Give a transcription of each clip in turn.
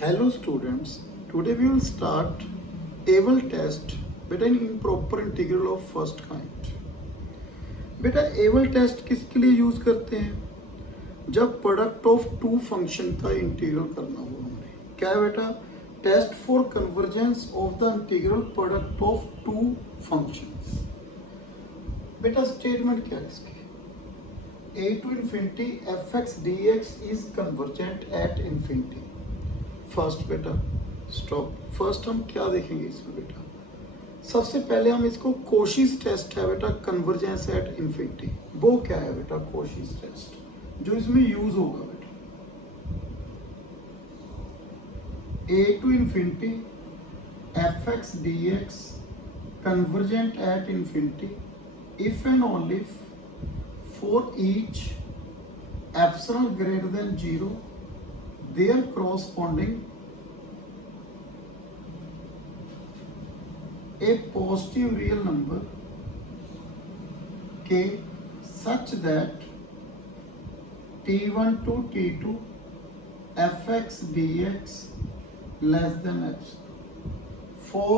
Hello students, today we will start able test बेटा इन improper integral of first kind। बेटा able test किसके लिए use करते हैं? जब प्रोडक्ट ऑफ टू फंक्शन का इंटीग्रल करना हो हमने क्या है बेटा? Test for convergence of the integral product of two functions. बेटा स्टेटमेंट क्या है इसकी? a to infinity fx dx is convergent at infinity। First बेटा स्टॉप। फर्स्ट हम क्या देखेंगे इसमें बेटा? सबसे पहले हम इसको कोशीस टेस्ट है बेटा, कन्वर्जेंस एट इंफिनिटी। वो क्या है बेटा? कोशीस टेस्ट जो इसमें यूज होगा बेटा। a to infinity fx dx convergent at infinity if and only for each epsilon greater than 0 their corresponding a positive real number k such that t1 to t2 fx dx less than epsilon for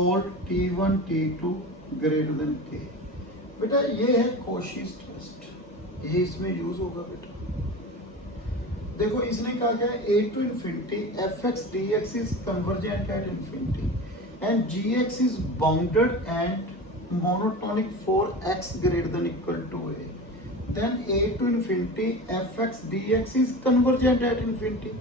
all t1 t2 greater than k। बेटा ये है कोशीस test, ये इसमें use होगा बेटा। देखो इसने कहा क्या है? a to infinity fx dx is convergent at infinity and gx is bounded and monotonic for x greater than equal to a, then a to infinity fx dx is convergent at infinity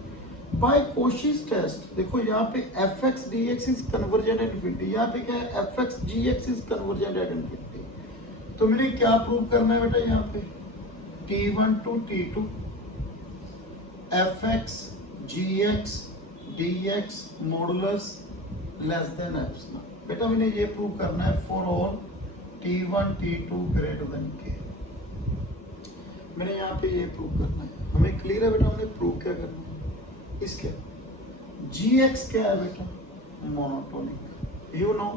by Cauchy's test। देखो यहाँ पे fx dx is convergent at infinity, यहाँ पे क्या है? fx gx is convergent at infinity। तो मैंने क्या प्रूव करना है बेटा? यहाँ पे t1 to t2 fx gx dx modulus less than epsilon. बेटा मैंने ये प्रूव करना है for all t1 t2 greater than k। मैंने यहाँ पे ये प्रूव करना है। हमें क्लियर है बेटा हमने प्रूव क्या करना है? इसके gx क्या है बेटा? Monotonic. You know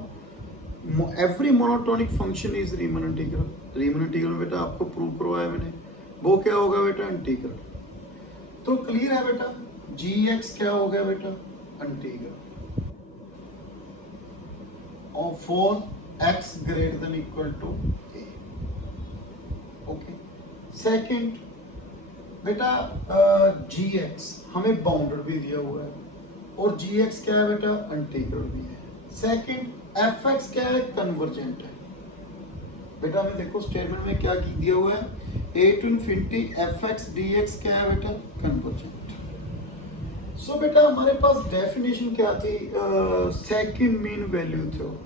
every monotonic function is Riemann integral. Riemann integral बेटा आपको प्रूव करवाया मैंने। वो क्या होगा बेटा? इंटीग्रल। तो क्लियर है बेटा gx क्या हो गया बेटा? इंटीग्रल और for x greater than equal to a। Okay. Second बेटा gx हमें बाउंडेड भी दिया हुआ है और gx क्या है बेटा? इंटीग्रल भी है। सेकंड fx क्या है? कन्वर्जेंट है। बेटा हमें देखो स्टेटमेंट में क्या दिया हुआ है? a to infinity fx dx क्या है बेटा? कन्वर्जेंट। सो बेटा हमारे पास डेफिनेशन क्या थी? Second mean value theorem.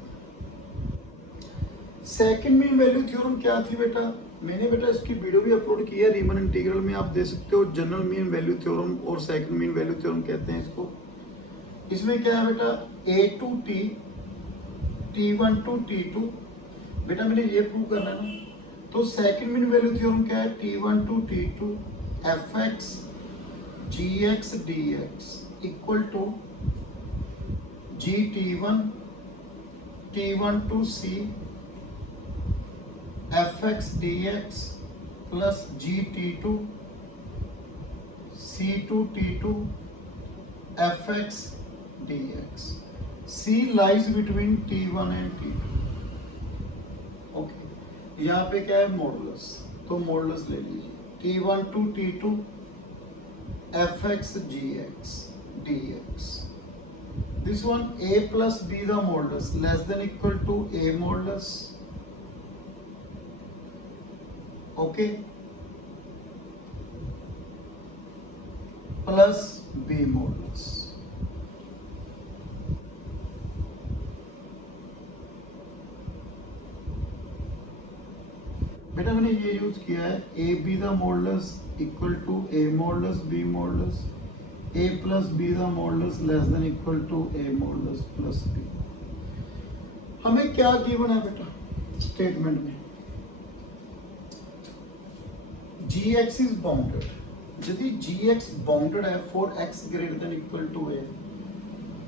Second mean value theorem क्या थी बेटा? मैंने बेटा इसकी वीडियो भी अपलोड की है। रीमन इंटीग्रल में आप दे सकते हो। जनरल मीन वैल्यू थ्योरम और सेकंड मीन वैल्यू थ्योरम कहते हैं इसको। इसमें क्या है बेटा? a to t t1 to t2। बेटा मैंने ये प्रूव करना है ना। तो सेकंड मीन वैल्यू थ्योरम क्या है? t1 to t2 fx gx dx equal to gt1 t1 to c fx dx plus gt2 c2 t2 fx dx। c lies between t1 and t2। Okay. यहाँ पे क्या है? Modulus. तो modulus ले लीजिए t1 to t2 fx gx dx। This one a plus b the modulus less than equal to a modulus। Okay, plus b modulus। बेटा मैंने ये यूज किया है A B the modulus equal to A modulus B modulus A plus B the modulus less than equal to A modulus plus B. हमें क्या given है बेटा स्टेटमेंट में? gx is bounded. यदि gx बाउंडेड है for x greater than equal to a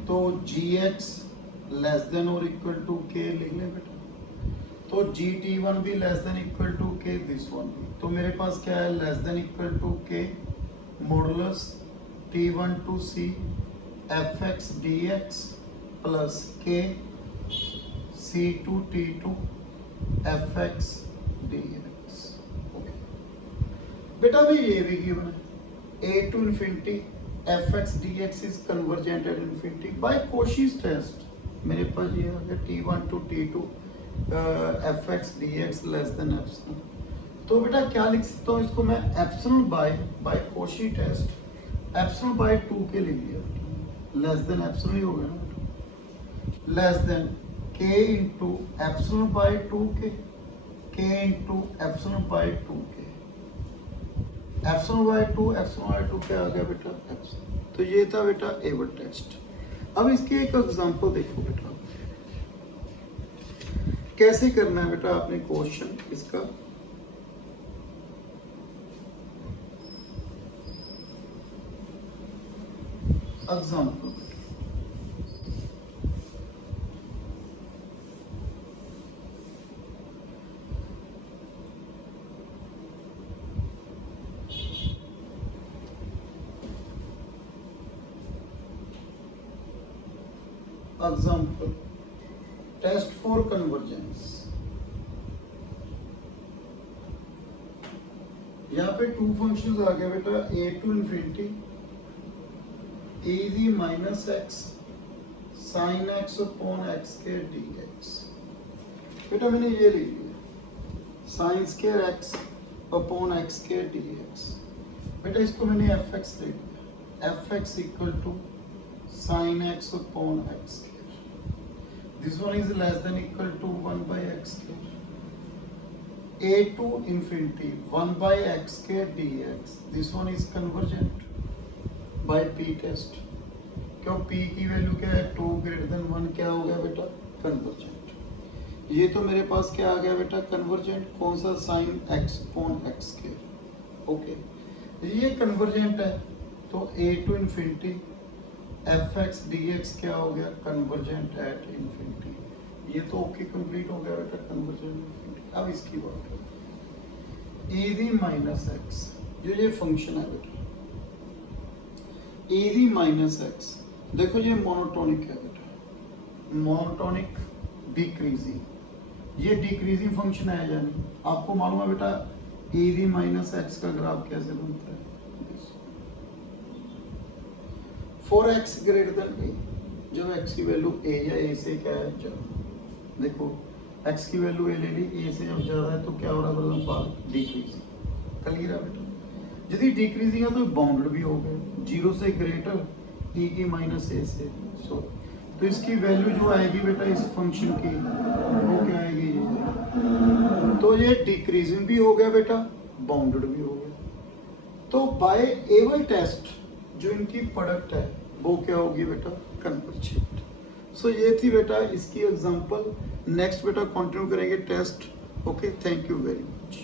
तो gx less than और equal to k लिख लें बेटा। तो gt1 भी less than equal to k, this one भी। तो मेरे पास क्या है? Less than equal to k modulus t1 to c f x d x plus k C2T2 f x d x. Okay बेटा भाई ये भी गिवन है a to infinity f x d x is convergent at infinity by Cauchy's test. मेरे पास ये आ गया T1 to T2 f x d x less than epsilon. तो बेटा क्या लिख सकता हूँ इसको मैं epsilon bye Cauchy test epsilon by 2 के लिख लिया लेस देन एप्सिलॉन ही हो गया ना less than k into epsilon by 2 के इंटू एप्सिलॉन बाय 2 के एप्सिलॉन बाय 2 एप्सिलॉन बाय 2 क्या आ गया बेटा एप्सिलॉन। तो ये था बेटा एबल टेस्ट। अब इसकी एक एग्जांपल देखो बेटा कैसे करना है बेटा आपने क्वेश्चन इसका। Example example test for convergence. यहाँ पे टू फंक्शंस आ गए बेटा a to infinity e the minus x sine x upon x के डी एक्स। बेटा मैंने ये लिख लिया sine square x upon x के डी एक्स। बेटा इसको मैंने एफ एक्स लिख दिया f x equal to sine x upon x square. This one is less than equal to 1 by x square a to infinity 1 by x square dx. This one is convergent by p test। क्यों p की value क्या है 2 greater than 1 क्या हो गया बेटा convergent. ये तो मेरे पास क्या आ गया बेटा कन्वर्जेंट कौन सा sine x upon x square. Okay ये कन्वर्जेंट है तो a to infinity f x d x क्या हो गया कन्वर्जेंट एट इन्फिनिटी। ये तो ओके कंप्लीट हो गया बेटा कन्वर्जेंट। अब इसकी बात करें ए दी माइनस एक्स जो ये फंक्शन है बेटा ए दी माइनस एक्स देखो ये मोनोटोनिक है बेटा मोनोटोनिक डिक्रीजिंग। ये डिक्रीजिंग फंक्शन है या नहीं आपको मालूम है बेटा ए दी माइनस एक्स का ग्राफ कैसे बनता है। फॉर एक्स ग्रेटर देन ए जब एक्स की वैल्यू ए या ए से क्या है जब देखो x की वैल्यू ए ले ली a से जब ज़्यादा है तो क्या हो रहा है पार्ट डिक्रीजिंग। क्लियर है बेटा यदि डिक्रीजिंग है तो बाउंडेड भी हो गए 0 से ग्रेटर e की माइनस a से सो तो इसकी वैल्यू जो आएगी बेटा इस फंक्शन की वो क्या आएगी ये तो ये डिक्रीजिंग भी हो गया बेटा बाउंडेड भी हो गया। तो बाय एबल टेस्ट जो इनकी प्रोडक्ट है वो क्या होगी बेटा कन्वर्जेंट। सो ये थी बेटा इसकी एग्जांपल। नेक्स्ट बेटा कंटिन्यू करेंगे test. Okay thank you very much.